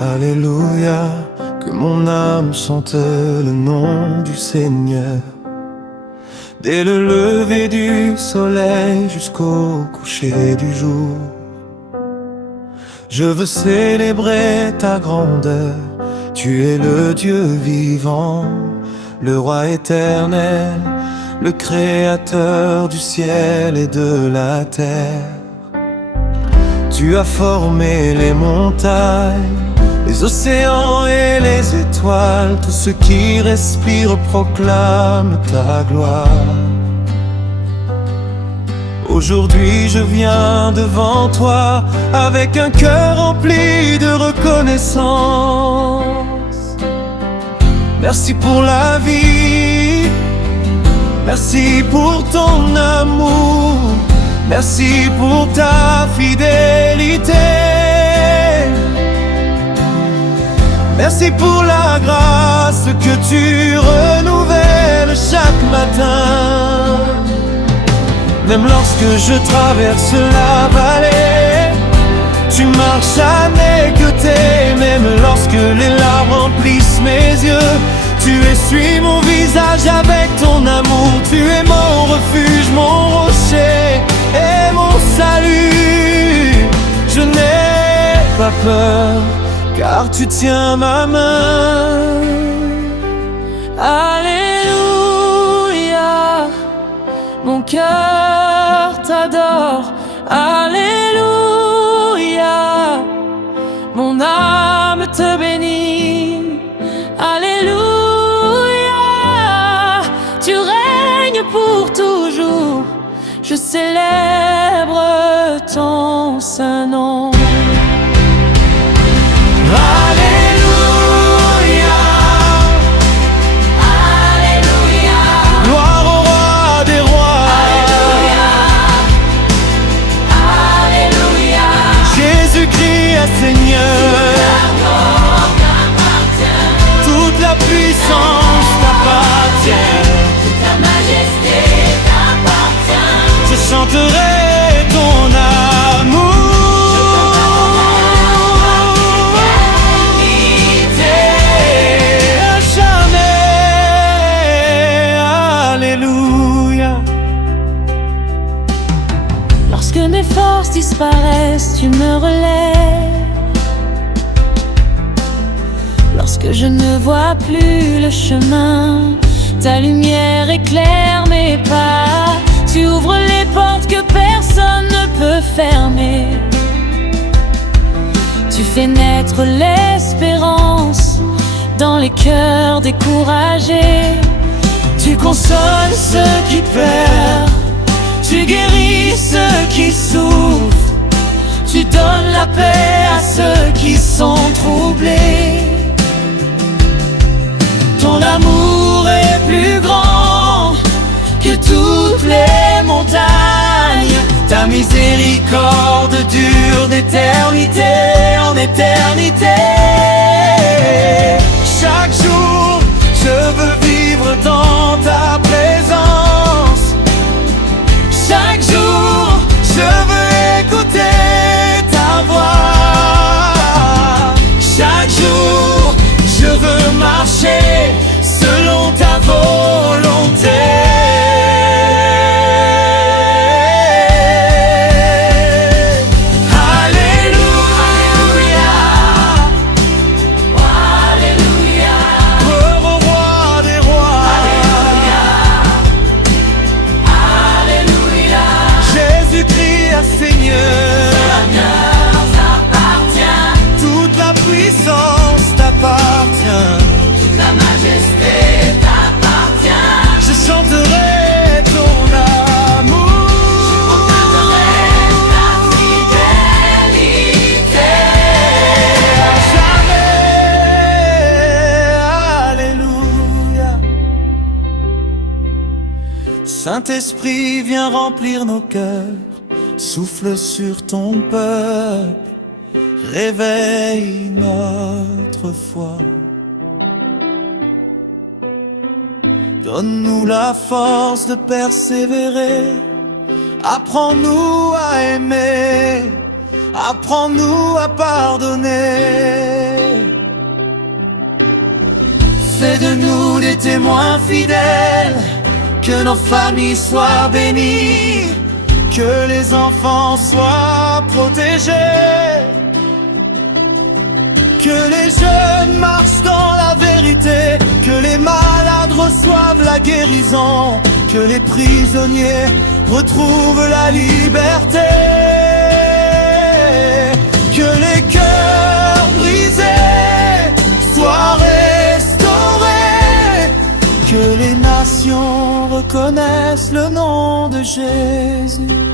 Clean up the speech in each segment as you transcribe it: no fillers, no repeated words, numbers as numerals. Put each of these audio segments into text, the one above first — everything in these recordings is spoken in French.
Alléluia, que mon âme chante le nom du Seigneur. Dès le lever du soleil jusqu'au coucher du jour, je veux célébrer ta grandeur. Tu es le Dieu vivant, le roi éternel, le créateur du ciel et de la terre. Tu as formé les montagnes, les océans et les étoiles. Tout ce qui respire proclame ta gloire. Aujourd'hui je viens devant toi avec un cœur rempli de reconnaissance. Merci pour la vie, merci pour ton amour, merci pour ta fidélité. Merci pour la grâce que tu renouvelles chaque matin. Même lorsque je traverse la vallée, tu marches à mes côtés. Même lorsque les larmes remplissent mes yeux, tu essuies mon visage avec ton amour. Tu es mon refuge, mon rocher et mon salut. Je n'ai pas peur, car tu tiens ma main. Alléluia, mon cœur t'adore. Alléluia, mon âme te bénit. Alléluia, tu règnes pour toujours. Je célèbre ton saint nom. Seigneur, toute la puissance t'appartient, toute la majesté t'appartient. Je chanterai ton amour, à jamais. Alléluia. Lorsque mes forces disparaissent, tu me relèves. Lorsque je ne vois plus le chemin, ta lumière éclaire mes pas. Tu ouvres les portes que personne ne peut fermer. Tu fais naître l'espérance dans les cœurs découragés. Tu consoles ceux qui perdent, tu guéris ceux qui souffrent. Tu donnes la paix à ceux qui sont troublés. Ton amour est plus grand que toutes les montagnes. Ta miséricorde dure d'éternité en éternité. Chaque jour, je veux vivre dans ta présence. Chaque jour, je veux écouter ta voix. Chaque jour, je veux marcher selon ta volonté. Alléluia, Alléluia, au roi des rois. Alléluia, Jésus-Christ a Seigneur, t'appartient. toute la puissance t'appartient. La majesté t'appartient. Je chanterai ton amour, Je proclamerai ta fidélité. à jamais. Alléluia. Saint-Esprit, viens remplir nos cœurs. Souffle sur ton peuple, réveille notre foi. Donne-nous la force de persévérer. Apprends-nous à aimer. Apprends-nous à pardonner. fais de nous des témoins fidèles, que nos familles soient bénies, que les enfants soient protégés, que les jeunes marchent dans la vérité, que les malades reçoivent la guérison, que les prisonniers retrouvent la liberté, que les cœurs brisés soient restaurés, que les nations reconnaissent le nom de Jésus.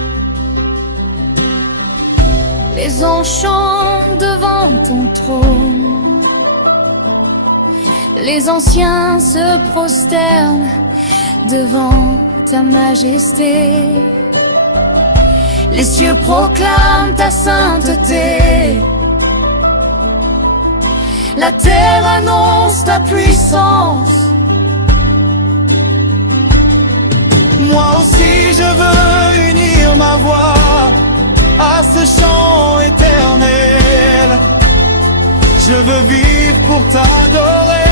Les anges chantent devant ton trône, les anciens se prosternent devant ta majesté. Les cieux proclament ta sainteté, la terre annonce ta puissance. Moi aussi je veux unir ma voix à ce chant éternel. Je veux vivre pour t'adorer.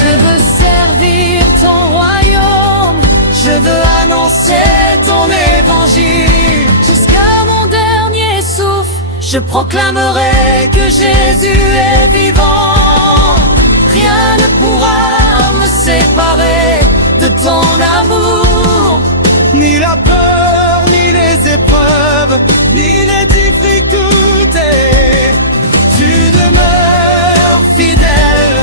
Je veux servir ton royaume, Je veux annoncer ton évangile. jusqu'à mon dernier souffle. Je proclamerai que Jésus est vivant. Rien ne pourra me séparer de ton amour. Ni la peur, ni les épreuves, ni les difficultés. Tu demeures fidèle,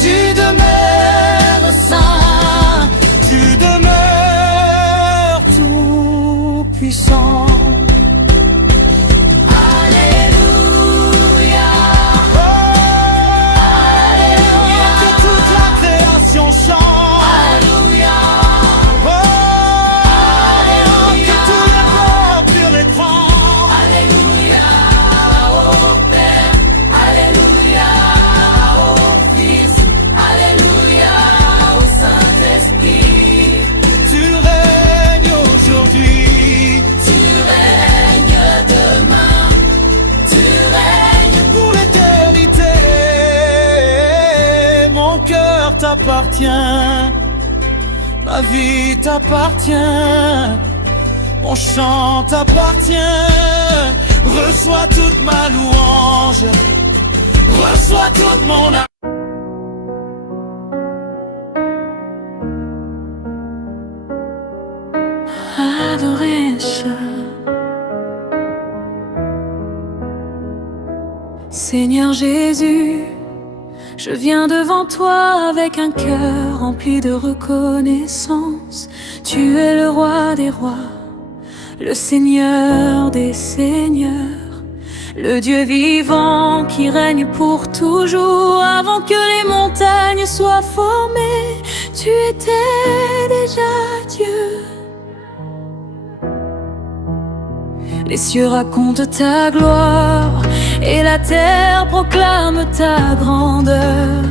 tu demeures saint, tu demeures tout puissant. Alléluia, Alléluia, que toute la création chante. Alléluia, Que tous les peuples le répandent. Alléluia au Père, Alléluia au Fils, Alléluia au Saint-Esprit. Tu règnes aujourd'hui. Tu règnes demain, tu règnes Pour l'éternité, mon cœur t'appartient, ma vie t'appartient, mon chant t'appartient. Reçois toute ma louange, reçois toute mon âme. adoration. Seigneur Jésus, je viens devant toi avec un cœur rempli de reconnaissance. Tu es le roi des rois, le Seigneur des seigneurs, le Dieu vivant qui règne pour toujours. Avant que les montagnes soient formées, tu étais déjà Dieu. Les cieux racontent ta gloire et la terre proclame ta grandeur.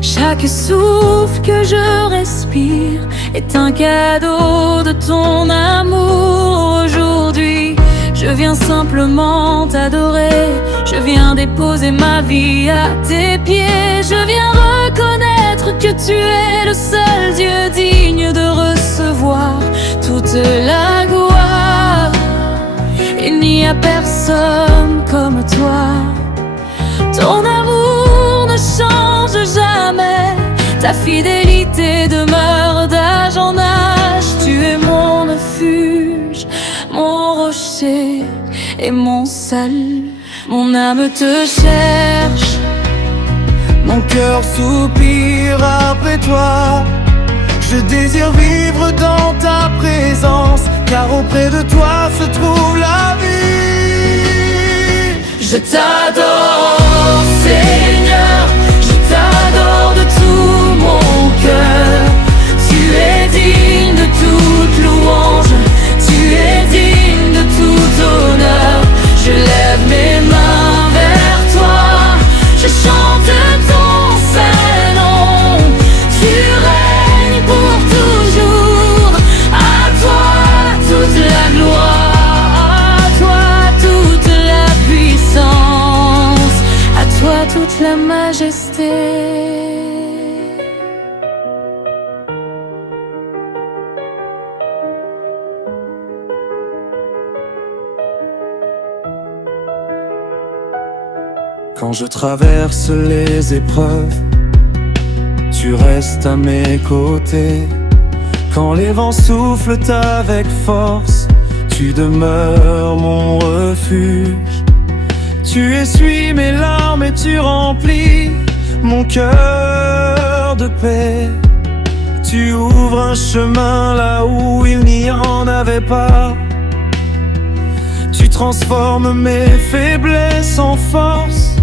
Chaque souffle que je respire est un cadeau de ton amour. Aujourd'hui, je viens simplement t'adorer. Je viens déposer ma vie à tes pieds. Je viens reconnaître que tu es le seul Dieu digne de recevoir toute la gloire. Il n'y a personne comme toi. Ton amour ne change jamais. Ta fidélité demeure d'âge en âge. Tu es mon refuge, mon rocher et mon salut. Mon âme te cherche, Mon cœur soupire après toi. Je désire vivre dans ta présence, car auprès de toi se trouve la vie. je t'adore Seigneur, je t'adore de tout mon cœur. Tu es digne de toute louange, tu es digne de tout honneur. Je lève mes mains vers toi, je chante ton saint nom. Tu règnes pour toujours, à toi toute la gloire, à toi toute la puissance. la majesté. Quand je traverse les épreuves, tu restes à mes côtés. Quand les vents soufflent avec force, tu demeures mon refuge. Tu essuies mes larmes et tu remplis mon cœur de paix. Tu ouvres un chemin là où il n'y en avait pas. Tu transformes mes faiblesses en force.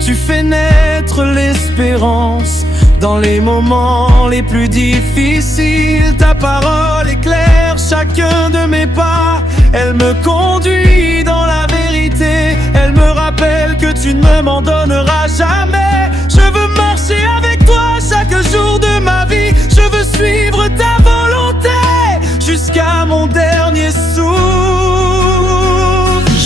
Tu fais naître l'espérance dans les moments les plus difficiles. Ta parole éclaire chacun de mes pas. Elle me conduit dans la vérité. Elle me rappelle que tu ne me m'abandonneras jamais. Je veux marcher avec toi chaque jour de ma vie. Je veux suivre ta volonté jusqu'à mon dernier souffle.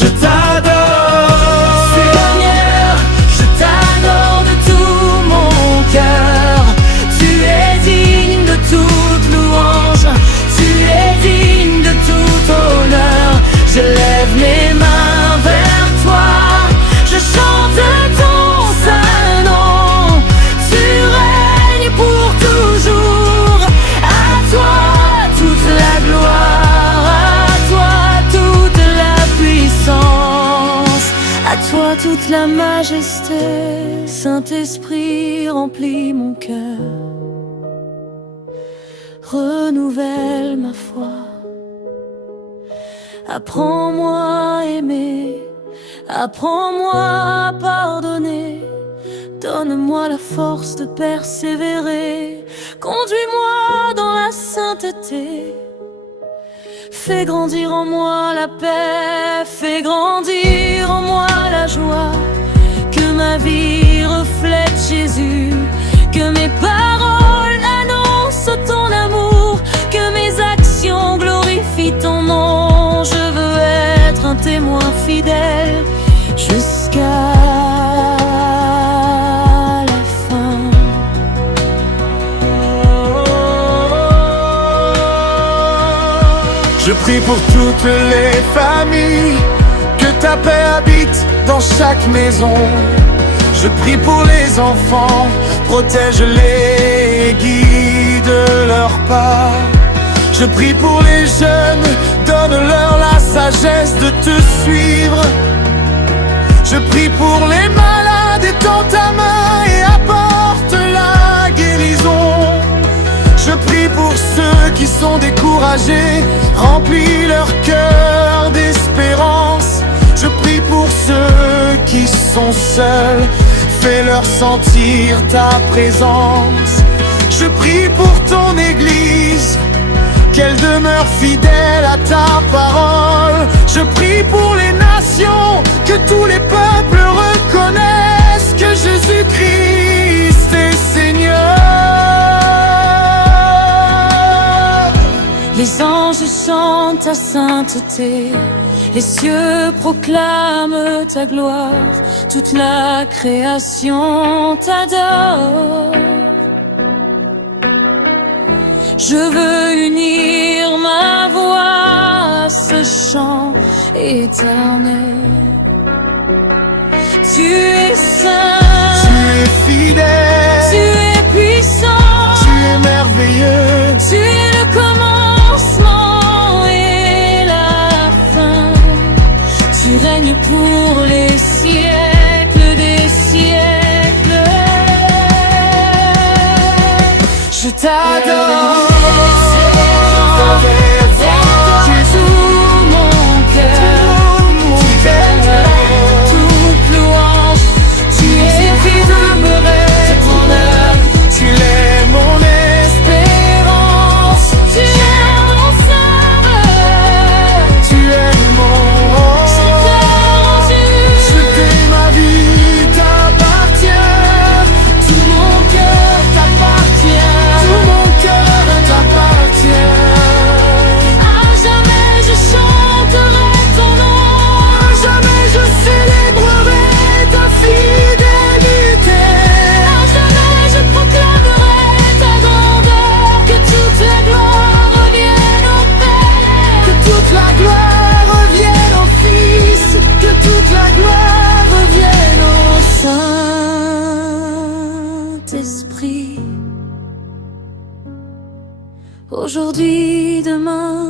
Je t'adore, Seigneur, je t'adore de tout mon cœur. Tu es digne de toute louange, tu es digne de tout honneur. Je lève les mains vers toi, je chante ton saint nom. Tu règnes pour toujours, à toi toute la gloire, à toi toute la puissance, à toi toute la majesté. Saint-Esprit, remplis mon cœur, renouvelle ma foi. Apprends-moi à aimer, apprends-moi à pardonner. Donne-moi la force de persévérer. Conduis-moi dans la sainteté. Fais grandir en moi la paix, fais grandir en moi la joie. Que ma vie reflète Jésus, que mes paroles annoncent ton amour, que mes actions glorifient ton nom. Je veux être un témoin fidèle jusqu'à la fin. je prie pour toutes les familles, que ta paix habite dans chaque maison. Je prie pour les enfants, protège-les, guide leurs pas. Je prie pour les jeunes, donne-leur la sagesse de te suivre. Je prie pour les malades, étends ta main et apporte la guérison. Je prie pour ceux qui sont découragés, remplis leur cœur d'espérance. Je prie pour ceux qui sont seuls, fais-leur sentir ta présence. Je prie pour ton Église, qu'elle demeure fidèle à ta parole. Je prie pour les nations, que tous les peuples reconnaissent que Jésus-Christ est Seigneur. Les anges chantent ta sainteté, les cieux proclament ta gloire, toute la création t'adore. Je veux unir ma voix à ce chant éternel. Tu es saint, Tu es fidèle, tu es puissant, tu es merveilleux. tu es le commencement et la fin. Tu règnes pour les siècles des siècles. Je t'adore. aujourd'hui, demain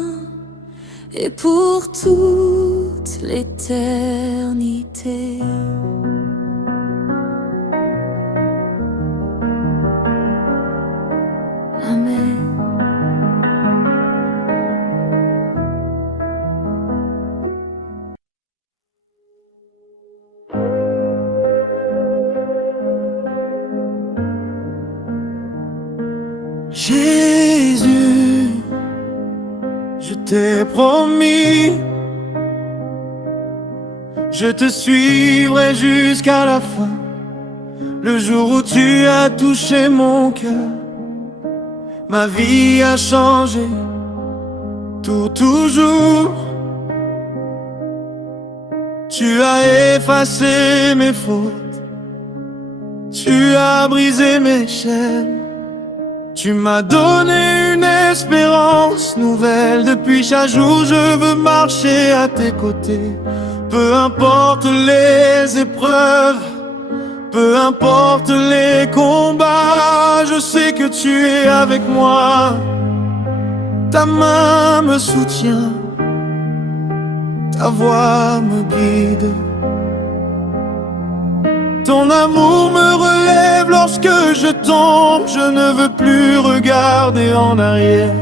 et pour toute l'éternité. Amen. Jésus, je t'ai promis, je te suivrai jusqu'à la fin. Le jour où tu as touché mon cœur, ma vie a changé, tout toujours. Tu as effacé mes fautes, tu as brisé mes chaînes. Tu m'as donné une espérance nouvelle. Depuis chaque jour je veux marcher à tes côtés. Peu importe les épreuves, peu importe les combats, je sais que tu es avec moi. Ta main me soutient, ta voix me guide. Ton amour me relève lorsque je tombe. Je ne veux plus regarder en arrière.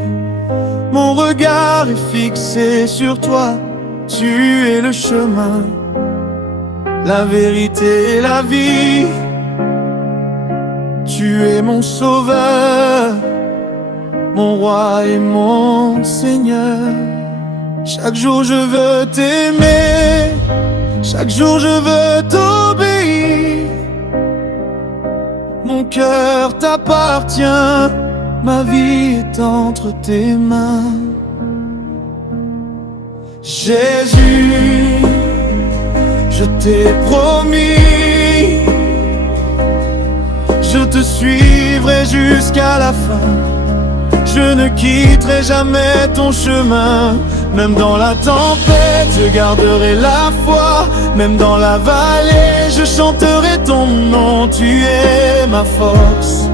Mon regard est fixé sur toi. Tu es le chemin, la vérité et la vie. Tu es mon sauveur, mon roi et mon Seigneur. Chaque jour je veux t'aimer, chaque jour je veux t'obéir. Mon cœur t'appartient, ma vie est entre tes mains. Jésus, je t'ai promis, je te suivrai jusqu'à la fin. Je ne quitterai jamais ton chemin. Même dans la tempête, je garderai la foi. Même dans la vallée, je chanterai ton nom. Tu es ma force,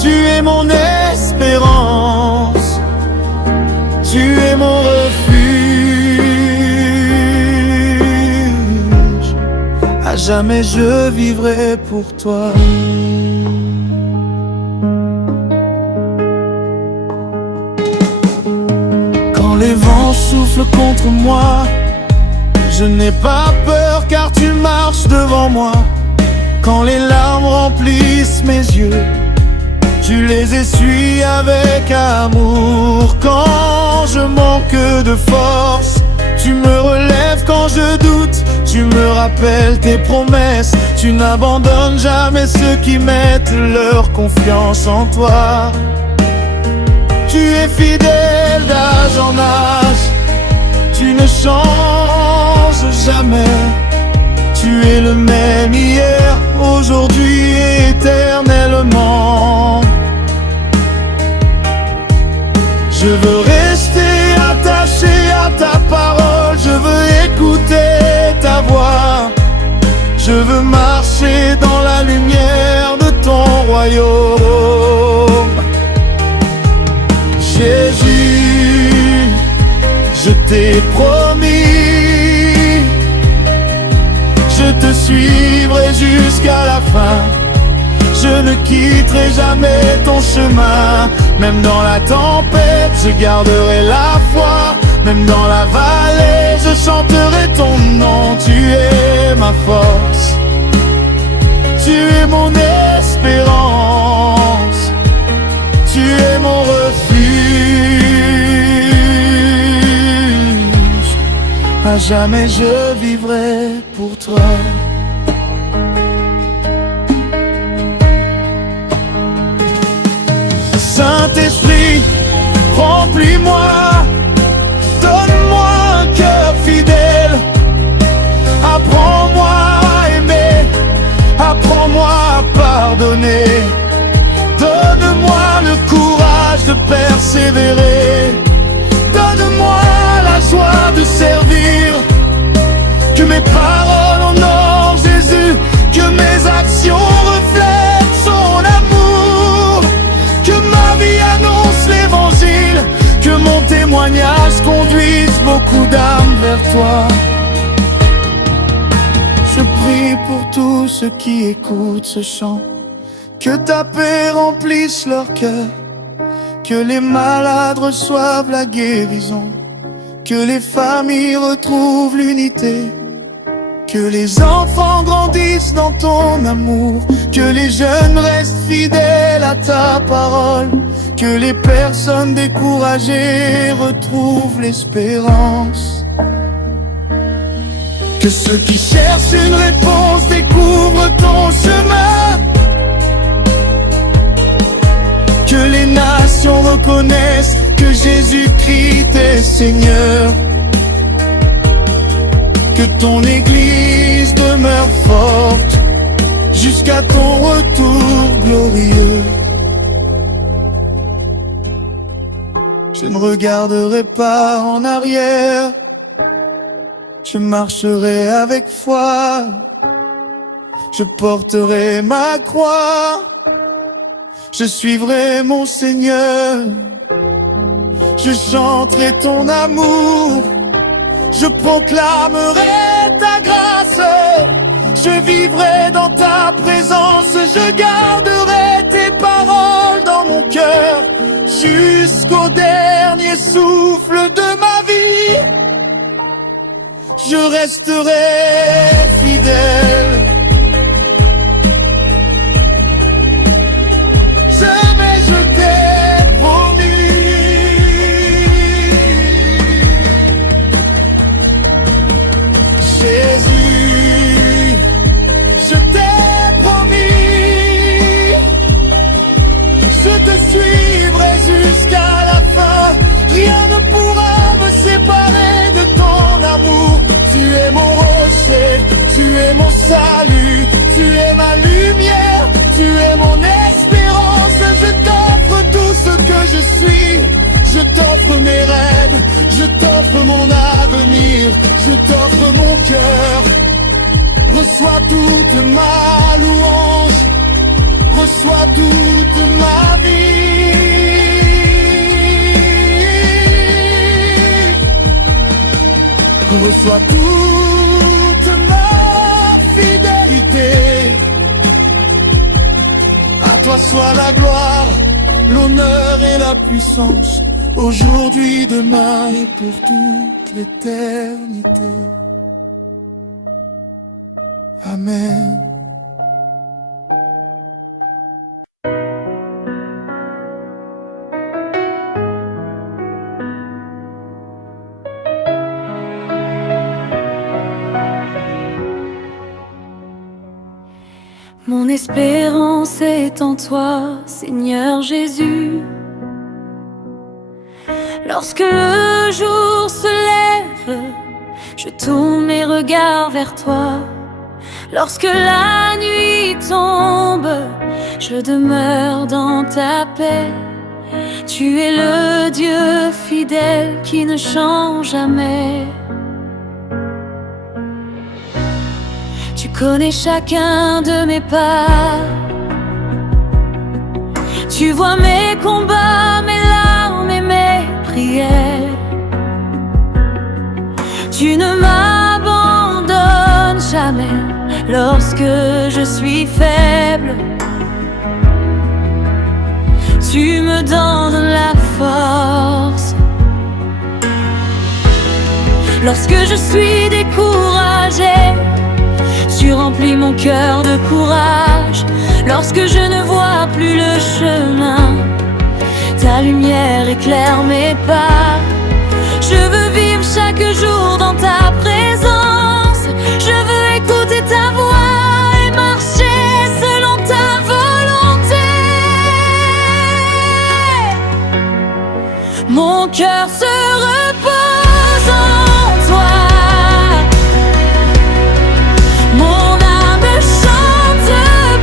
tu es mon espérance, tu es mon refuge. À jamais je vivrai pour toi. Les vents soufflent contre moi, je n'ai pas peur car tu marches devant moi. Quand les larmes remplissent mes yeux, tu les essuies avec amour. Quand je manque de force, tu me relèves quand je doute. Tu me rappelles tes promesses, tu n'abandonnes jamais ceux qui mettent leur confiance en toi. Tu es fidèle d'âge en âge, tu ne changes jamais. Tu es le même hier, aujourd'hui et éternellement. Je veux rester attaché à ta parole, je veux écouter ta voix. Je veux marcher dans la lumière de ton royaume. Jésus, je t'ai promis, je te suivrai jusqu'à la fin. Je ne quitterai jamais ton chemin. Même dans la tempête, je garderai la foi. Même dans la vallée, je chanterai ton nom. Tu es ma force, tu es mon espérance, tu es mon refuge. À jamais je vivrai pour toi. Saint-Esprit, remplis-moi, donne-moi un cœur fidèle. Apprends-moi à aimer, apprends-moi à pardonner. Donne-moi le courage de persévérer. Donne-moi la joie de servir. Que mes paroles honorent Jésus, que mes actions reflètent son amour. Que ma vie annonce l'évangile. d'âme vers toi. Je prie pour tous ceux qui écoutent ce chant, que ta paix remplisse leur cœur, que les malades reçoivent la guérison, que les familles retrouvent l'unité, que les enfants grandissent dans ton amour, que les jeunes restent fidèles à ta parole, que les personnes découragées retrouvent l'espérance, que ceux qui cherchent une réponse découvrent ton chemin, que les nations reconnaissent que Jésus-Christ est Seigneur, que ton Église demeure forte jusqu'à ton retour glorieux. Je ne regarderai pas en arrière, je marcherai avec foi, je porterai ma croix, je suivrai mon Seigneur, je chanterai ton amour, je proclamerai ta grâce, je vivrai dans ta présence, je garderai tes paroles dans mon cœur jusqu'au dernier souffle de ma vie. Je resterai fidèle. Jamais je t'ai promis, Jésus, je t'ai promis, je te suivrai jusqu'à la fin. Rien ne pourra me séparer de ton amour. Tu es mon rocher, tu es mon salut, tu es ma lumière, tu es mon espérance. Je t'offre tout ce que je suis, je t'offre mes rêves, je t'offre mon avenir, je t'offre mon cœur. Reçois toute ma louange, reçois toute ma vie, reçois toute ma fidélité. À toi soit la gloire, l'honneur et la puissance, aujourd'hui, demain et pour toute l'éternité. Amen. Mon espérance est en toi, Seigneur Jésus. Lorsque le jour se lève, je tourne mes regards vers toi. Lorsque la nuit tombe, je demeure dans ta paix. Tu es le Dieu fidèle qui ne change jamais. Tu connais chacun de mes pas. Tu vois mes combats, mes larmes et mes prières. Tu ne m'abandonnes jamais lorsque je suis faible. Tu me donnes la force. Lorsque je suis découragée, tu remplis mon cœur de courage. Lorsque je ne vois plus le chemin, ta lumière éclaire mes pas. Je veux vivre chaque jour dans ta présence. Je veux écouter ta voix et marcher selon ta volonté. Mon cœur se repose en toi. Mon âme chante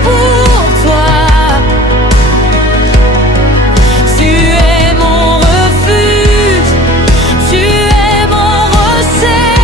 pour toi. Tu es mon refuge, tu es mon rocher.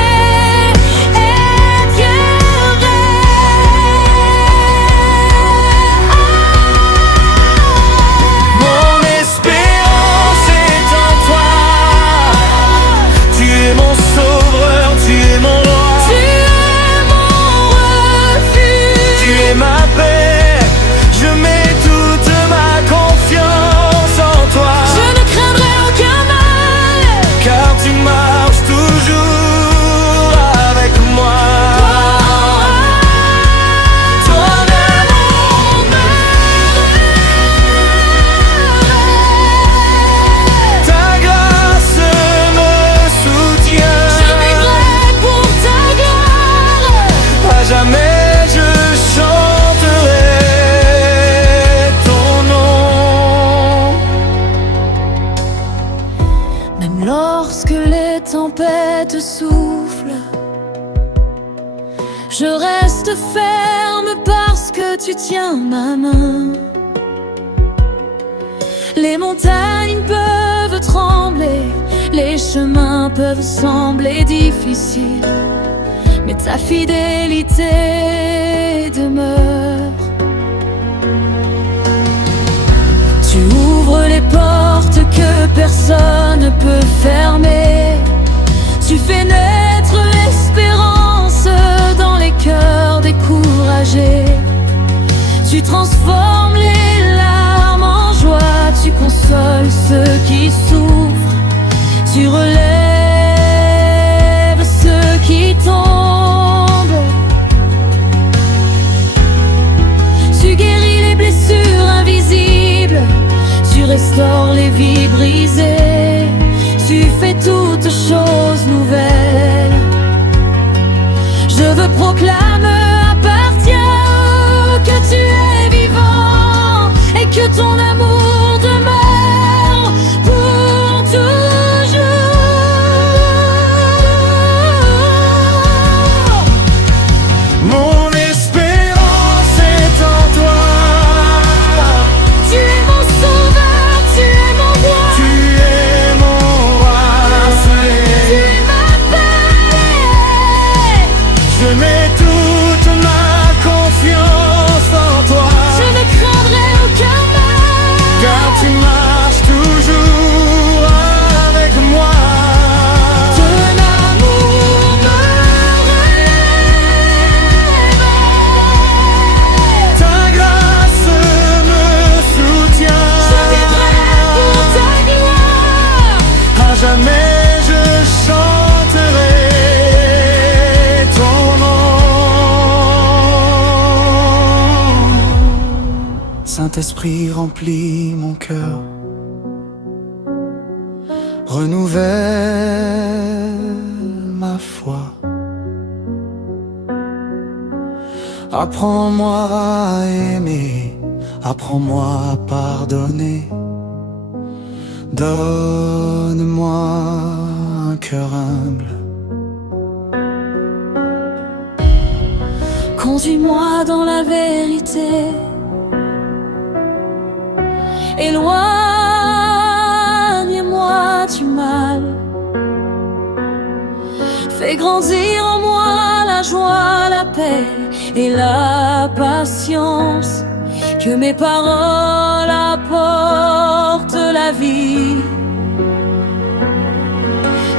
souffle. Je reste ferme parce que tu tiens ma main. Les montagnes peuvent trembler, les chemins peuvent sembler difficiles, mais ta fidélité demeure. Tu ouvres les portes que personne ne peut fermer. Tu fais naître l'espérance dans les cœurs découragés. Tu transformes les larmes en joie, tu consoles ceux qui souffrent. Tu relèves ceux qui tombent. Tu guéris les blessures invisibles. Tu restaures les vies brisées. Tu fais toutes choses nouvelles. Je veux proclamer à part Dieu que tu es vivant et que ton amour demeure pour toujours. Mon espérance est en toi. Tu es mon sauveur, tu es mon roi. Tu es mon roi. Tu es ma paix. Je mets toute ma confiance en toi, Je ne craindrai aucun mal, car tu marches toujours avec moi. ton amour me relève. Ta grâce me soutient. Je vivrai pour ta gloire. À jamais je chanterai ton nom. Saint-Esprit remplit mon cœur, renouvelle ma foi. Apprends-moi à aimer, apprends-moi à pardonner. Donne-moi un cœur humble. Conduis-moi dans la vérité. Éloigne-moi du mal. Fais grandir en moi la joie, la paix et la patience. Que mes paroles apportent la vie.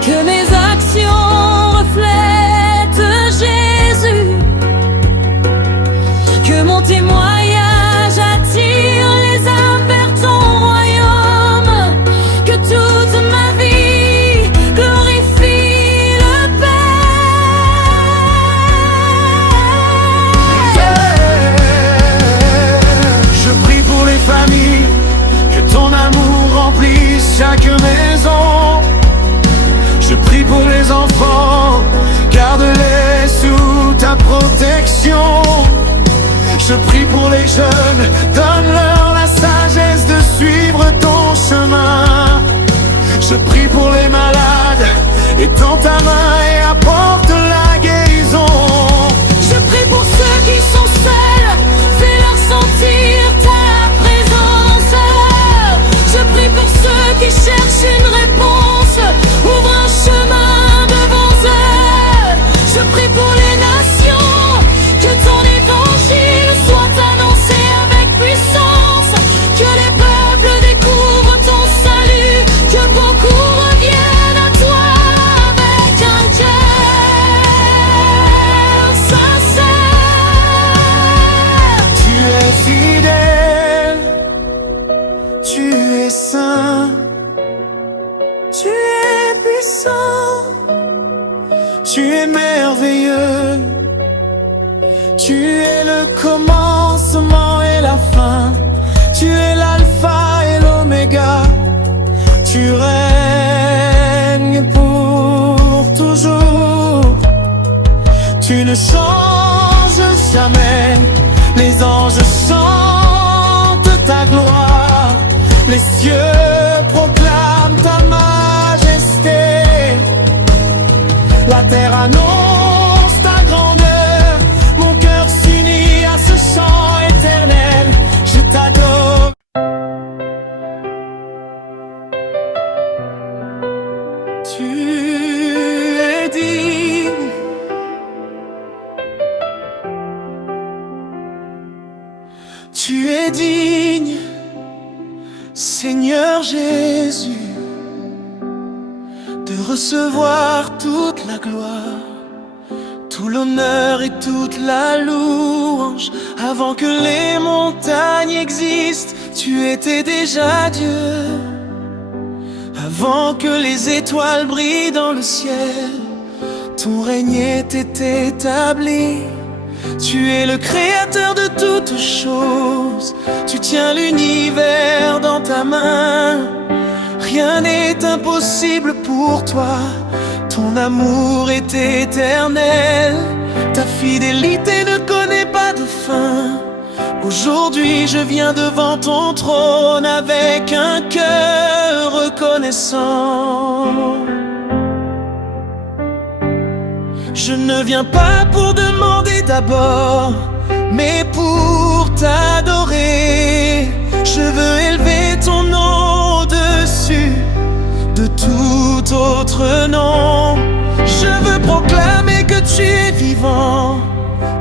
Que mes actions reflètent Jésus. Que mon témoignage attire les âmes vers ton royaume. Que toute ma vie glorifie le Yeah. Je prie pour les familles, que ton amour remplisse chaque maison. Je prie pour les enfants, garde-les sous ta protection. Je prie pour les jeunes, donne-leur la sagesse de suivre ton chemin. Je prie pour les malades, étends ta main et apporte la guérison. Je prie pour ceux qui sont seuls, fais-leur sentir ta présence. Je prie pour ceux qui cherchent une réponse, ouvre un chemin devant eux. Je prie pour les nations, que ton évangile soit annoncé avec puissance. Que les peuples découvrent ton salut, que beaucoup reviennent à toi avec un cœur sincère. Tu es fidèle, tu es saint, tu es puissant, tu es merveilleux. Tu es le commencement et la fin, tu es l'alpha et l'oméga. Tu règnes pour toujours. Tu ne changes jamais. Les anges chantent ta gloire. Les cieux proclament ta majesté. La terre annonce ta grandeur, mon cœur s'unit à ce chant éternel. Je t'adore. Tu es digne, tu es digne, Seigneur Jésus, de recevoir toute la gloire, tout l'honneur et toute la louange. Avant que les montagnes existent, tu étais déjà Dieu. Avant que les étoiles brillent dans le ciel, ton règne était établi. Tu es le créateur de toutes choses, tu tiens l'univers dans ta main. Rien n'est impossible pour toi, ton amour est éternel. Ta fidélité ne connaît pas de fin. Aujourd'hui je viens devant ton trône avec un cœur reconnaissant. Je ne viens pas pour demander d'abord, mais pour t'adorer. Je veux élever ton nom au-dessus de tout autre nom. Je veux proclamer que tu es vivant,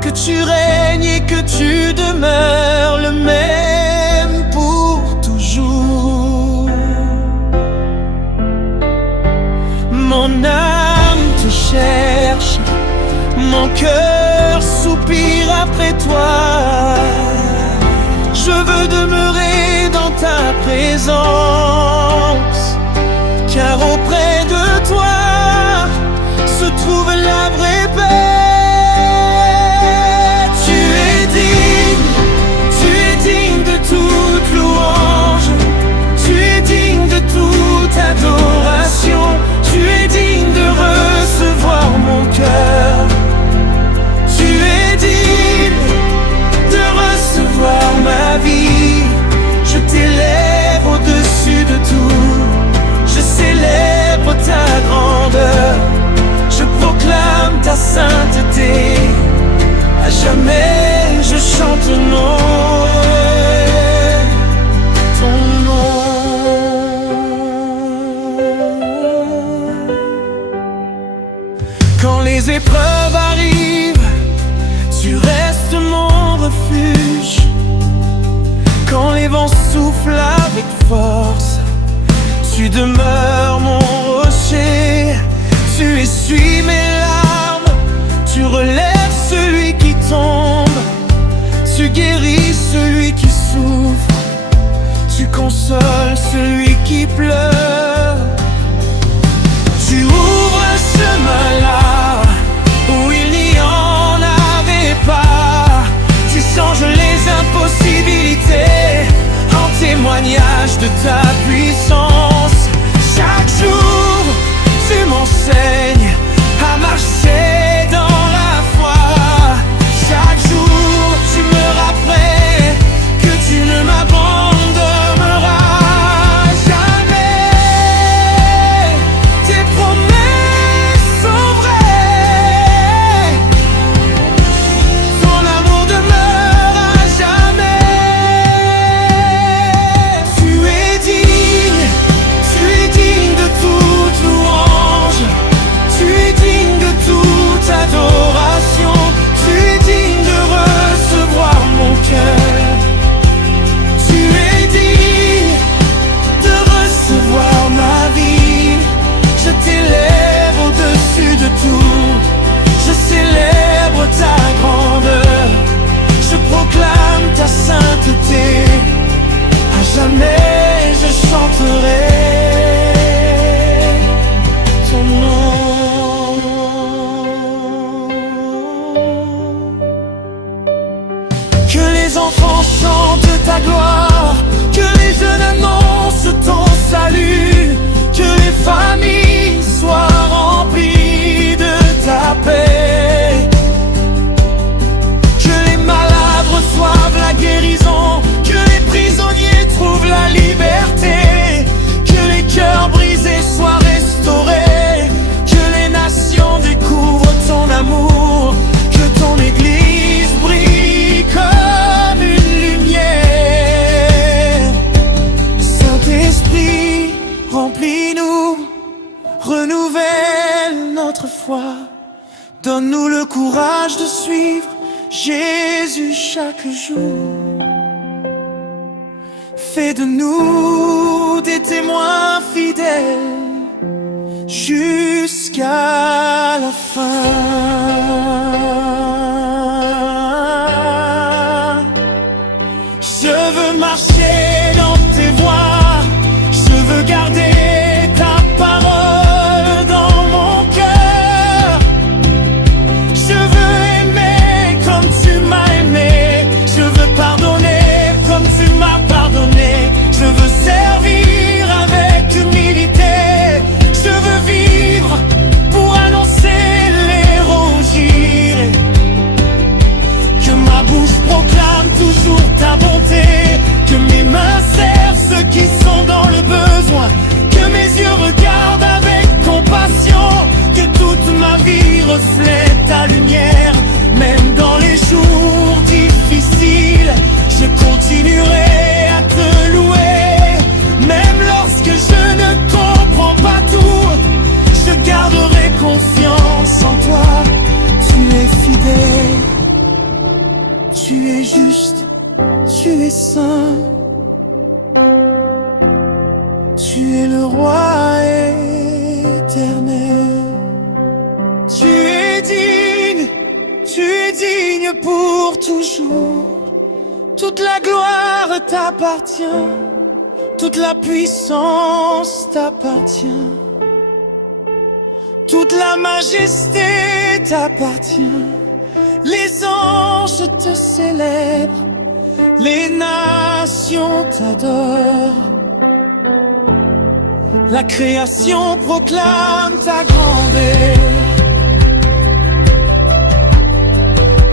que tu règnes et que tu demeures le même pour toujours. Mon âme te cherche, mon cœur soupire après toi. Je veux demeurer dans ta présence, car auprès de toi se trouve la vraie paix. Tu es digne de toute louange, tu es digne de toute adoration, tu es digne de recevoir mon cœur. Tu es digne de recevoir ma vie. Je t'élève au-dessus de tout, je célèbre ta grandeur, je proclame ta sainteté. À jamais je chante ton nom. Quand les épreuves arrivent, tu restes mon refuge. Quand les vents soufflent avec force, tu demeures mon rocher. Tu essuies mes larmes, tu relèves celui qui tombe, tu guéris celui qui souffre, tu consoles celui qui pleure. Tu ouvres un chemin là où il n'y en avait pas. Tu changes les impossibilités en témoignage de ta puissance. Chaque jour, tu m'enseignes à marcher dans la foi. Chaque jour, tu me rappelles que tu ne m'abandonneras jamais. Tes promesses sont vraies, ton amour demeure à jamais. Tu es digne de toute louange, tu es digne de toute adoration, tu es digne de recevoir mon cœur. Tu es digne de recevoir ma vie. Je t'élève au-dessus de tout, je célèbre ta grandeur, je proclame ta sainteté. À jamais je chanterai ton nom. Que les enfants chantent ta gloire, que les jeunes annoncent ton salut, que les familles soient remplies de ta paix, que les malades reçoivent la guérison, que les prisonniers trouvent la liberté, que les cœurs brisés soient restaurés, que les nations découvrent Donne-nous le courage de suivre Jésus chaque jour. Fais de nous des témoins fidèles jusqu'à la fin. Je veux marcher dans tes voies, je veux garder ta parole dans mon cœur. Je veux aimer comme tu m'as aimé, je veux pardonner comme tu m'as pardonné. Je veux servir avec humilité, je veux vivre pour annoncer l'évangile. Que ma bouche proclame toujours ta bonté, que mes mains servent ceux qui sont dans le besoin, que mes yeux regardent avec compassion, que toute ma vie reflète ta lumière. Même dans les jours difficiles, je continuerai à te louer. Même lorsque je ne comprends pas tout, je garderai confiance en toi. Tu es fidèle, tu es juste, tu es saint, tu es le roi éternel. Tu es digne pour toujours. Toute la gloire t'appartient, toute la puissance t'appartient, toute la majesté t'appartient. Les anges te célèbrent, les nations t'adorent. La création proclame ta grandeur.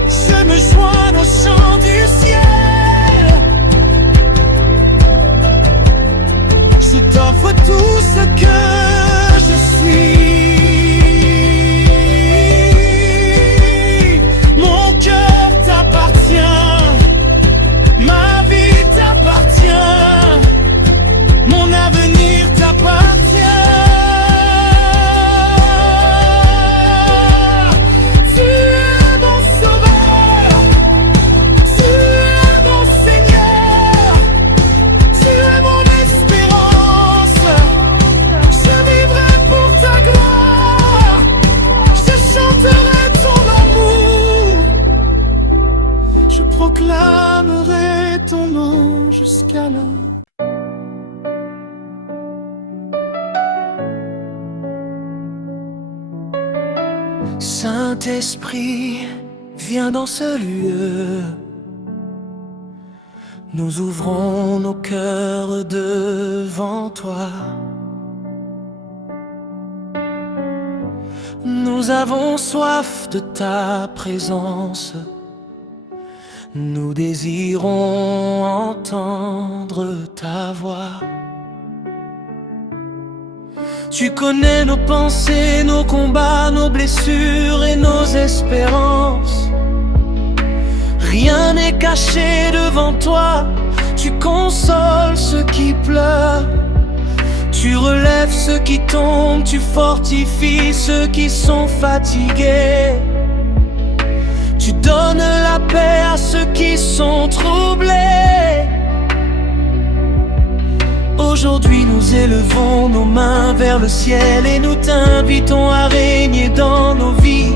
Je me joins au chant du ciel. Je t'offre tout ce que je suis. Mon cœur t'appartient, ma vie t'appartient, mon avenir t'appartient. Tu es mon sauveur, tu es mon Seigneur, tu es mon espérance. Je vivrai pour ta gloire, je chanterai ton amour, je proclamerai ton nom jusqu'à la fin. Saint-Esprit, viens dans ce lieu. Nous ouvrons nos cœurs devant toi. Nous avons soif de ta présence. Nous désirons entendre ta voix. Tu connais nos pensées, nos combats, nos blessures et nos espérances. Rien n'est caché devant toi. Tu consoles ceux qui pleurent. Tu relèves ceux qui tombent. Tu fortifies ceux qui sont fatigués. Tu donnes la paix à ceux qui sont troublés. Aujourd'hui nous élevons nos mains vers le ciel et nous t'invitons à régner dans nos vies.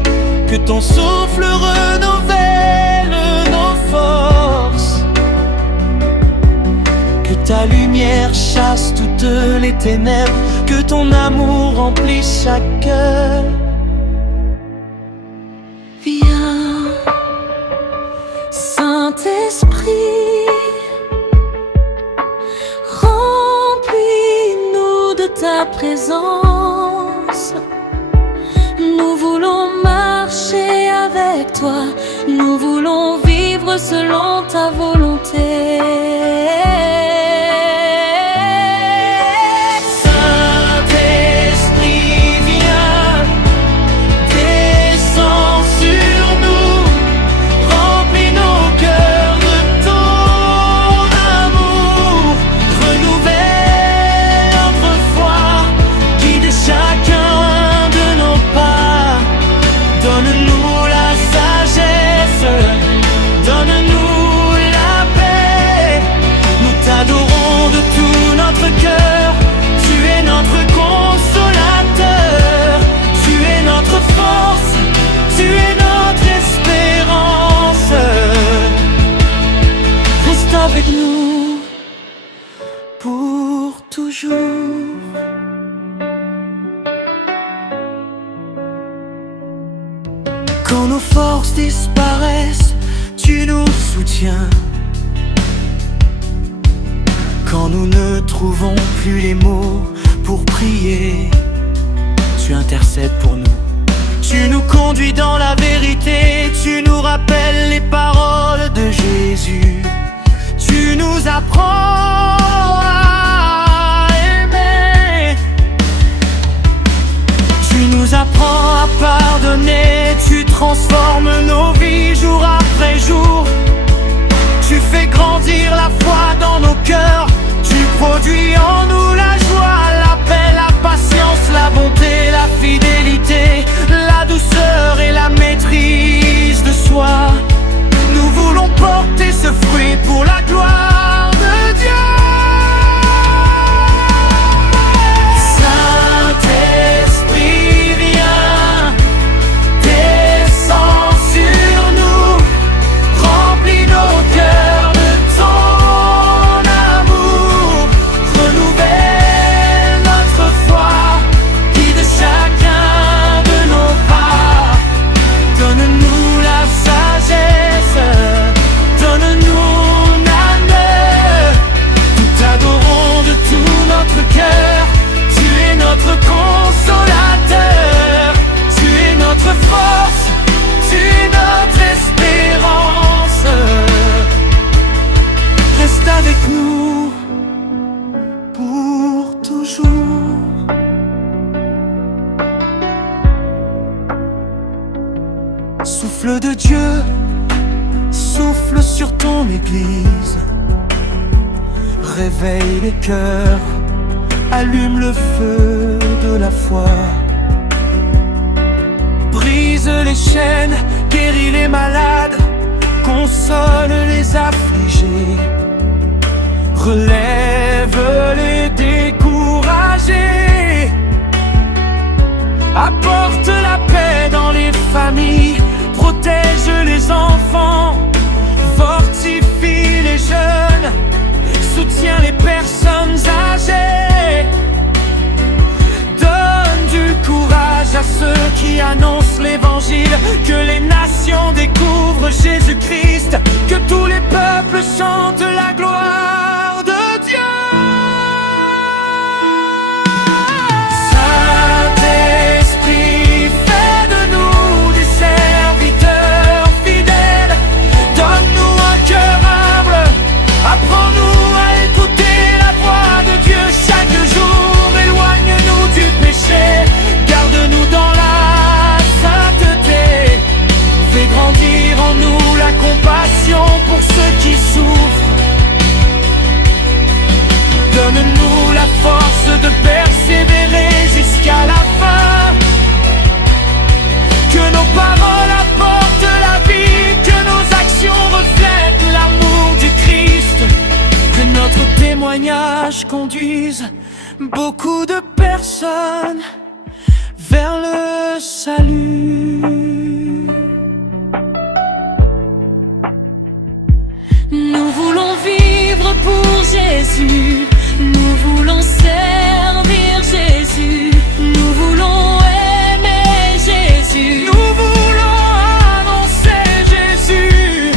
Que ton souffle renouvelle nos forces, que ta lumière chasse toutes les ténèbres, que ton amour remplisse chaque cœur. Viens, Saint-Esprit, remplis-nous de ta présence. Nous voulons marcher avec toi, nous voulons vivre selon ta volonté. Saint-Esprit, viens, descends sur nous, remplis nos cœurs de ton amour, renouvelle notre foi, guide chacun de nos pas, donne-nous Quand nos forces disparaissent, tu nous soutiens. Quand nous ne trouvons plus les mots pour prier, tu intercèdes pour nous. Tu nous conduis dans la vérité, tu nous rappelles les paroles de Jésus. Tu nous apprends à aimer. Tu nous apprends à pardonner. Tu transformes nos vies jour après jour. Tu fais grandir la foi dans nos cœurs. Tu produis en nous la joie, la paix, la patience, la bonté, la fidélité, la douceur et la maîtrise de soi. Nous voulons porter ce fruit pour la gloire de Dieu. Saint-Esprit, viens, descends sur nous, remplis nos cœurs de ton amour, renouvelle notre foi, guide chacun de nos pas, donne-nous la sagesse, donne-nous l'âme, nous t'adorons de tout notre cœur. Tu es notre consolateur, tu es notre force, tu es notre espérance. Reste avec nous pour toujours. Souffle de Dieu, souffle sur ton Église. Réveille les cœurs, allume le feu de la foi. Brise les chaînes, guéris les malades, console les affligés, relève les découragés. Apporte la paix dans les familles, protège les enfants, fortifie les jeunes, soutiens les personnes âgées. Donne du courage à ceux qui annoncent l'évangile, que les nations découvrent Jésus-Christ, que tous les peuples chantent la gloire de Dieu. Saint-Esprit, fais de nous des serviteurs fidèles, donne-nous un cœur humble, apprends-nous à écouter la voix de Dieu chaque jour, éloigne-nous du péché, garde-nous dans la sainteté, fais grandir en nous la compassion pour ceux qui souffrent, donne-nous la force de persévérer jusqu'à la fin, que nos paroles apportent la vie, que nos actions reflètent l'amour du Christ, que notre témoignage conduise beaucoup de personnes vers le salut. Nous voulons vivre pour Jésus, nous voulons servir Jésus, nous voulons aimer Jésus, nous voulons annoncer Jésus,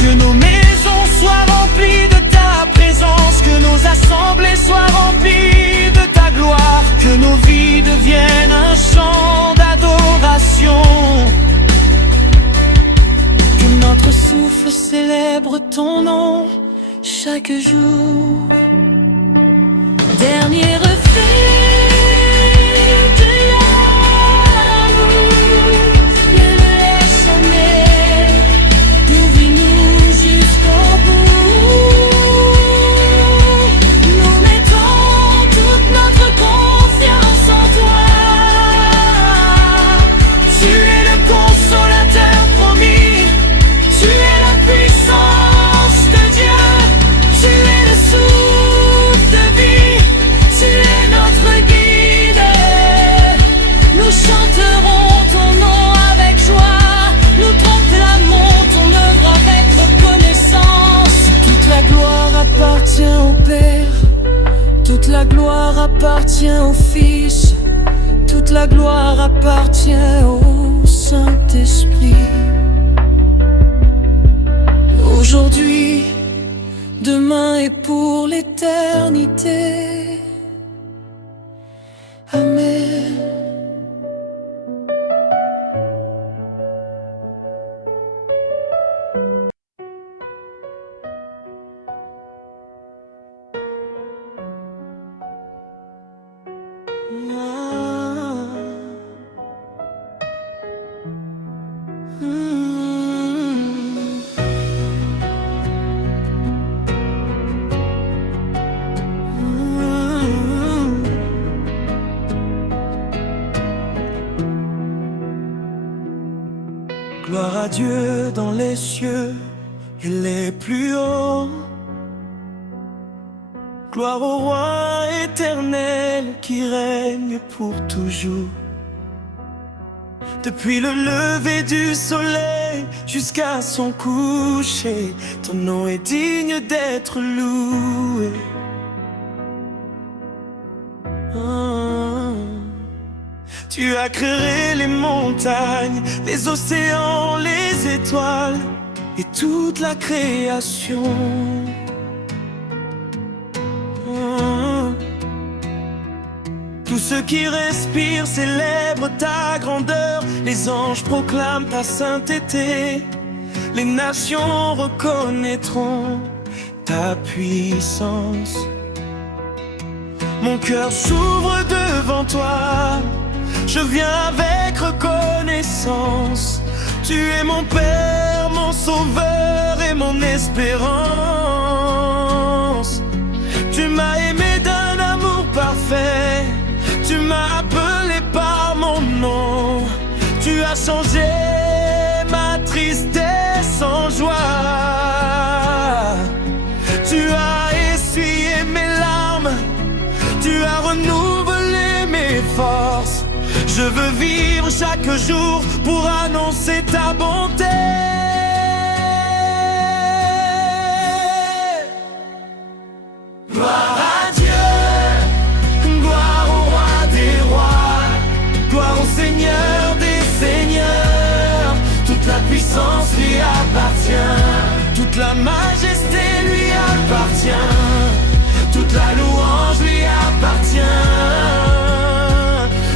que nos maisons soient remplies de ta présence, que nos assemblées soient remplies de ta gloire, que nos vies deviennent un chant d'adoration, que notre souffle célèbre ton nom chaque jour. Dernier reflet de l'amour, ne le laisse jamais, oublie-nous jusqu'au bout. Nous mettons toute notre confiance en toi. Tu es le consolateur promis, tu es la puissance de Dieu, tu es le souffle de vie, tu es notre guide. Nous chanterons ton nom avec joie, nous proclamons ton œuvre avec reconnaissance. Toute la gloire appartient au Père, toute la gloire appartient au Fils, toute la gloire appartient au Saint. Saint-Esprit. Aujourd'hui, demain et pour l'éternité. Amen. Gloire à Dieu dans les cieux et les plus hauts. Gloire au roi éternel qui règne pour toujours. Depuis le lever du soleil jusqu'à son coucher, ton nom est digne d'être loué. Tu as créé les montagnes, les océans, les étoiles et toute la création. Tout ce qui respire célèbre ta grandeur. Les anges proclament ta sainteté. Les nations reconnaîtront ta puissance. Mon cœur s'ouvre devant toi. Je viens avec reconnaissance. Tu es mon Père, mon Sauveur et mon espérance. Tu m'as aimé d'un amour parfait. Tu m'as appelé par mon nom. Tu as changé ma tristesse en joie. Tu as essuyé mes larmes. Tu as renouvelé mes forces. Je veux vivre chaque jour pour annoncer ta bonté. Gloire à Dieu, gloire au roi des rois, gloire au Seigneur des seigneurs. Toute la puissance lui appartient, toute la majesté lui appartient, toute la louange lui appartient.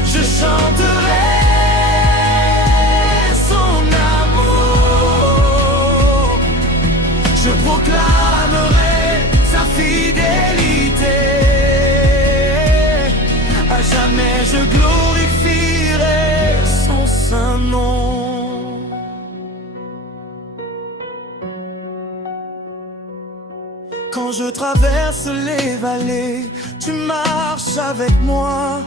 Je chanterai son amour, je proclamerai sa fidélité. À jamais je glorifierai son saint nom. Quand je traverse les vallées, tu marches avec moi.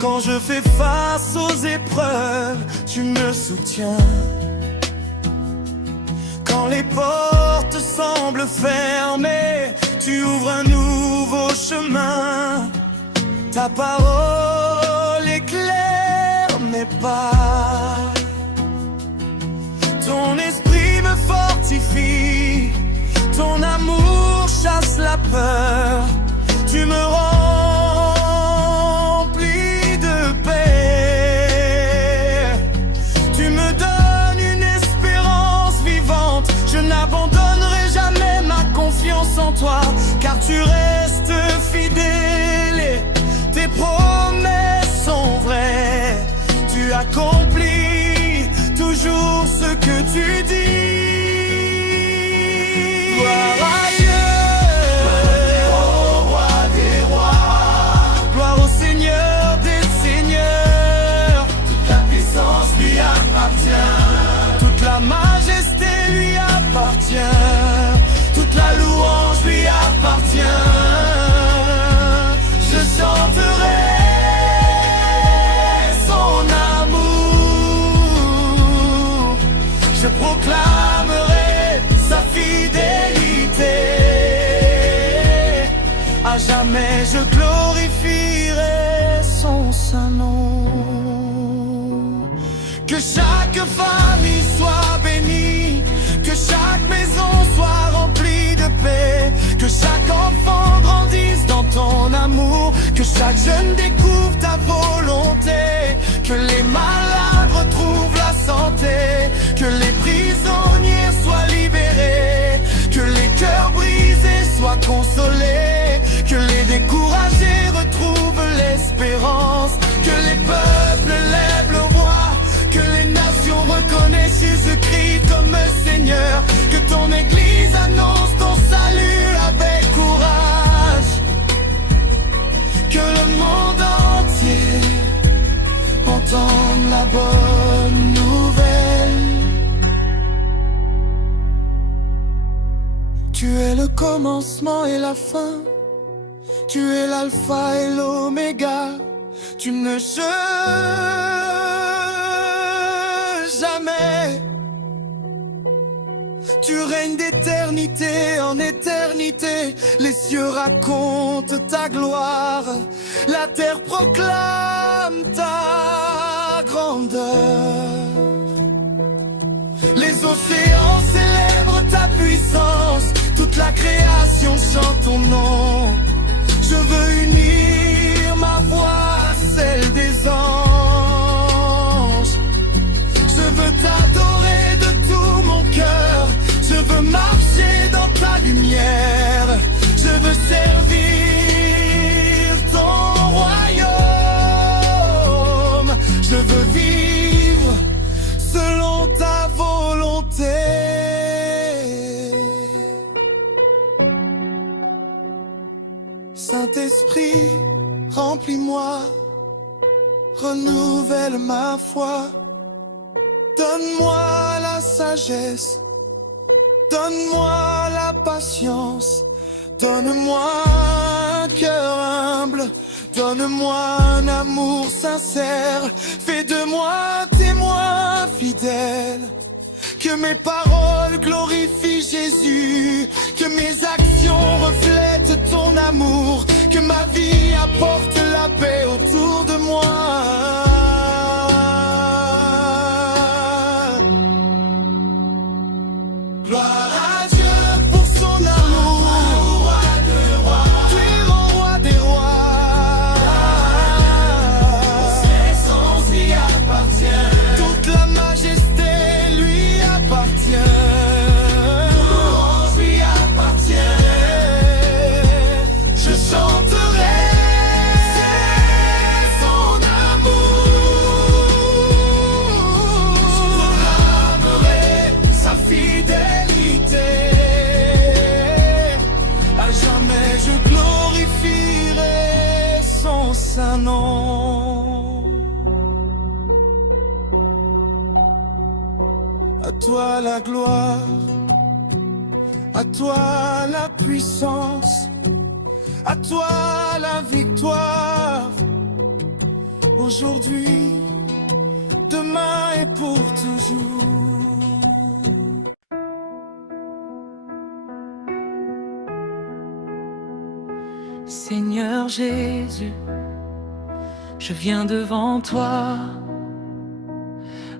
Quand je fais face aux épreuves, tu me soutiens. Quand les portes semblent fermées, tu ouvres un nouveau chemin. Ta parole éclaire mes pas. Ton esprit me fortifie. Ton amour chasse la peur. Tu me remplis de paix. Tu me donnes une espérance vivante. Je n'abandonnerai jamais ma confiance en toi, car tu restes fidèle et tes promesses sont vraies. Tu accomplis toujours ce que tu dis. Gloire à Dieu, au roi des rois, gloire au Seigneur des seigneurs. Toute la puissance lui appartient, toute la majesté lui appartient, toute la louange lui appartient. Je chanterai son amour, je proclamerai sa fidélité. À jamais je glorifierai son saint nom. Que chaque famille soit bénie, que chaque maison soit remplie de de paix. Que chaque enfant grandisse dans ton amour, que chaque jeune découvre ta volonté, que les malades retrouvent la santé, que les prisonniers soient libérés, que les cœurs brisés soient consolés, que les découragés retrouvent l'espérance, que les peuples lèvent le roi, que les nations reconnaissent Jésus-Christ comme Seigneur, que ton Église annonce ton salut avec courage, que le monde entier entende la bonne nouvelle. Tu es le commencement et la fin, tu es l'alpha et l'oméga, tu ne changes jamais. Tu règnes d'éternité en éternité, les cieux racontent ta gloire, la terre proclame ta grandeur. Les océans célèbrent ta puissance, toute la création chante ton nom. Je veux unir ma voix à celle des anges. Je veux t'adorer de tout mon cœur. Je veux marcher dans ta lumière. Je veux servir ton royaume. Je veux vivre selon ta volonté. Saint-Esprit, remplis-moi, renouvelle ma foi. Donne-moi la sagesse, donne-moi la patience, donne-moi un cœur humble, donne-moi un amour sincère. Fais de moi un témoin fidèle, que mes paroles glorifient Jésus, que mes actions reflètent ton amour, que ma vie apporte la paix autour de moi. Gloire à Dieu pour son amour, tu es mon roi des rois. Ses sens lui appartient, toute la majesté lui appartient. Louange lui appartient. Je chanterai son amour, je proclamerai sa fidélité. À jamais je glorifierai son saint nom. À toi la gloire, à toi la puissance, à toi la victoire. Aujourd'hui, demain et pour toujours. Seigneur Jésus, je viens devant toi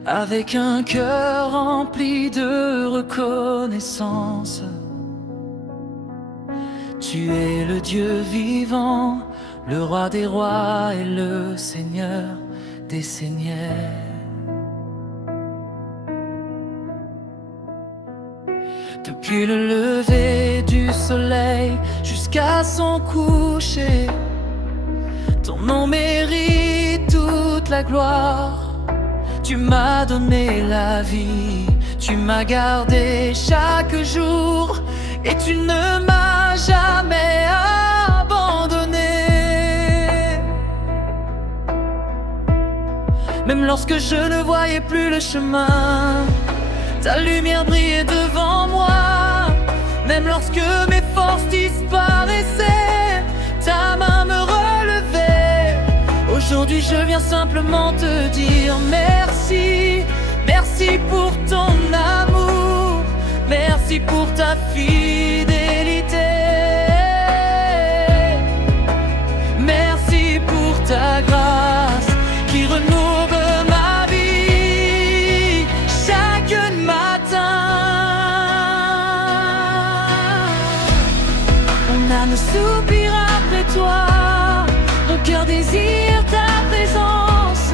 avec un cœur rempli de reconnaissance. Tu es le Dieu vivant, le roi des rois et le Seigneur des seigneurs. Depuis le lever du soleil jusqu'à son coucher, ton nom mérite toute la gloire. Tu m'as donné la vie, tu m'as gardé chaque jour, et tu ne m'as jamais abandonné. Même lorsque je ne voyais plus le chemin, ta lumière brillait devant moi. Même lorsque mes forces disparaissaient, ta main me relevait. Aujourd'hui je viens simplement te dire merci. Merci pour ton amour, merci pour ta fidélité. Merci pour ta grâce qui renouvelle ma vie chaque matin. soupire après toi. Mon cœur désire ta présence.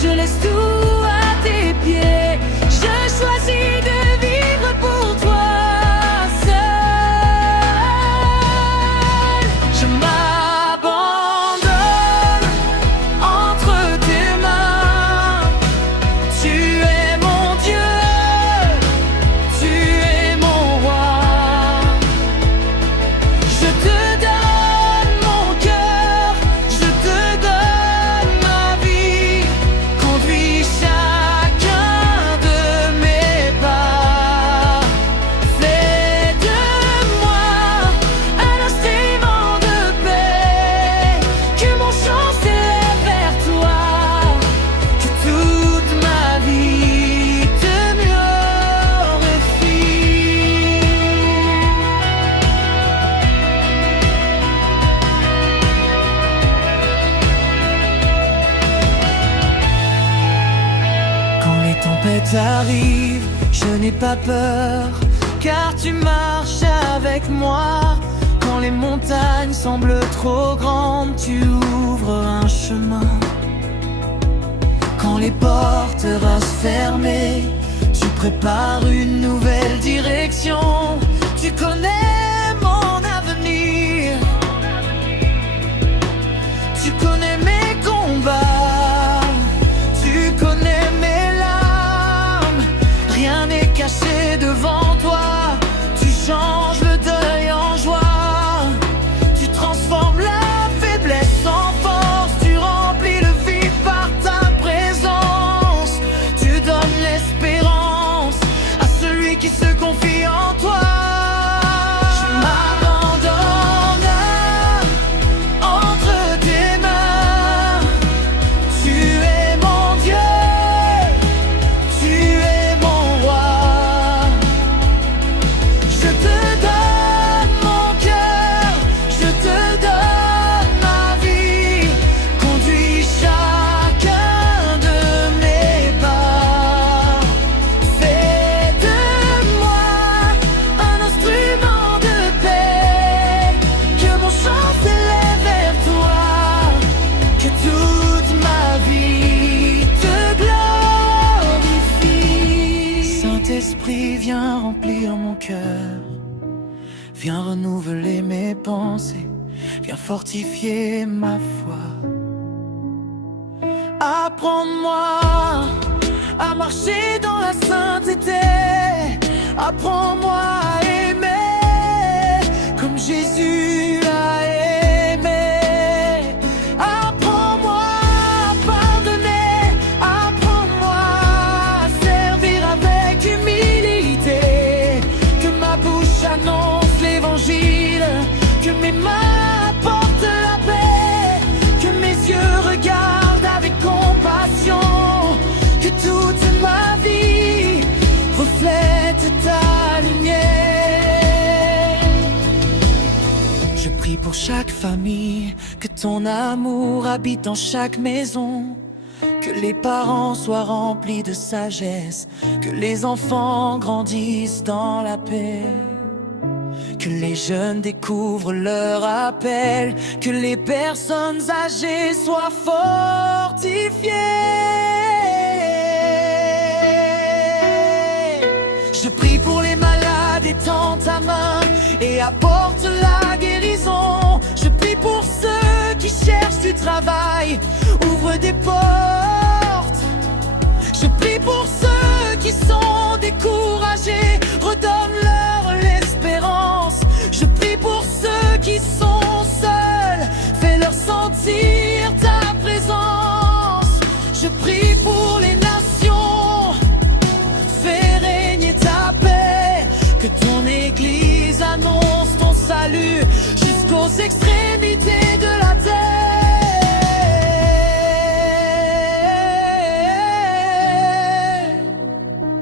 Je laisse tout à tes pieds. Je choisis de vivre pour toi seul. Je m'abandonne entre tes mains. Tu es mon Dieu, tu es mon roi. Je te donne mon cœur, je te donne ma vie. Conduis chacun de mes pas. Fais de moi un instrument de paix. Que mon chant s'élève vers toi. Que toute ma vie te glorifie. Quand les tempêtes arrivent, je n'ai pas peur, car tu marches avec moi. Quand les montagnes semblent trop grandes, tu ouvres un chemin. Quand les portes restent fermées, tu prépares une nouvelle direction. Tu connais mon avenir, tu connais mes combats, tu connais mes larmes. Rien n'est caché devant toi. Tu changes le deuil en joie. Tu transformes la faiblesse en force. Tu remplis le vide par ta présence. Tu donnes l'espérance à celui qui se confie en toi. Je m'abandonne entre tes mains. Tu es mon Dieu, tu es mon roi. Je te donne mon cœur, je te donne ma vie. Conduis chacun de mes pas. Fais de moi un instrument de paix. Que mon chant s'élève vers toi. Que toute ma vie te glorifie. Saint-Esprit, viens remplir mon cœur. Viens renouveler mes pensées. Viens fortifier ma foi. Apprends-moi à marcher dans la sainteté. Apprends-moi à aimer comme Jésus a aimé. Apprends-moi à pardonner. Apprends-moi à servir avec humilité. Que ma bouche annonce l'évangile. Que mes mains apportent la paix. Que mes yeux regardent avec compassion. Que toute ma vie reflète ta lumière. Je prie pour chaque famille, que ton amour habite dans chaque maison. Que les parents soient remplis de sagesse. Que les enfants grandissent dans la paix. Que les jeunes découvrent leur appel. Que les personnes âgées soient fortifiées. Je prie pour les malades, étends ta main et apporte la guérison. Je prie pour ceux qui cherchent du travail, ouvre des portes. Je prie pour ceux qui sont découragés, redonne-leur l'espérance. Je prie pour ceux qui sont seuls, fais-leur sentir ta présence. Je prie pour les nations, fais régner ta paix. Que ton église annonce ton salut jusqu'aux extrémités de la terre.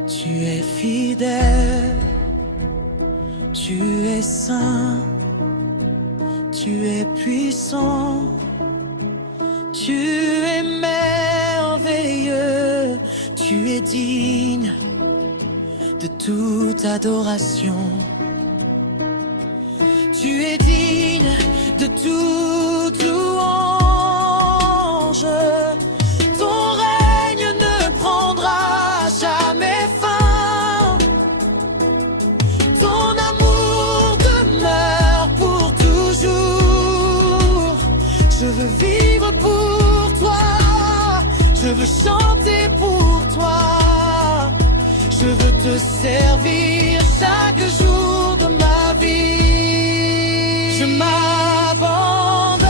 Tu es fidèle, tu es saint, tu es puissant, tu es merveilleux, tu es digne de toute adoration. Tu es digne toute louange. Ton règne ne prendra jamais fin. Ton amour demeure pour toujours. Je veux vivre pour toi, je veux chanter pour toi. Je veux te servir chaque jour de ma vie. Je m'abandonne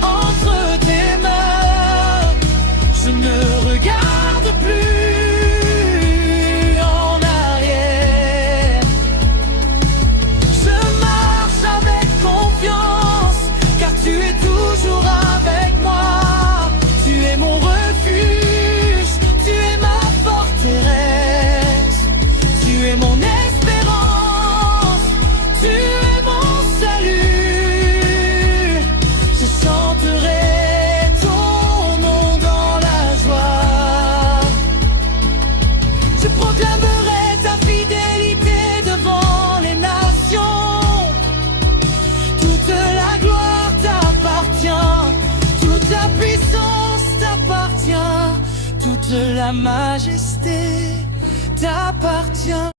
entre tes mains. Je ne regarde plus en arrière. Je marche avec confiance, car tu es toujours avec moi. Tu es mon refuge, tu es ma forteresse. Tu es mon espérance, tu es mon salut. Je chanterai ton nom dans la joie. Je proclamerai ta fidélité devant les nations. Toute la gloire t'appartient, toute la puissance t'appartient, toute la majesté t'appartient.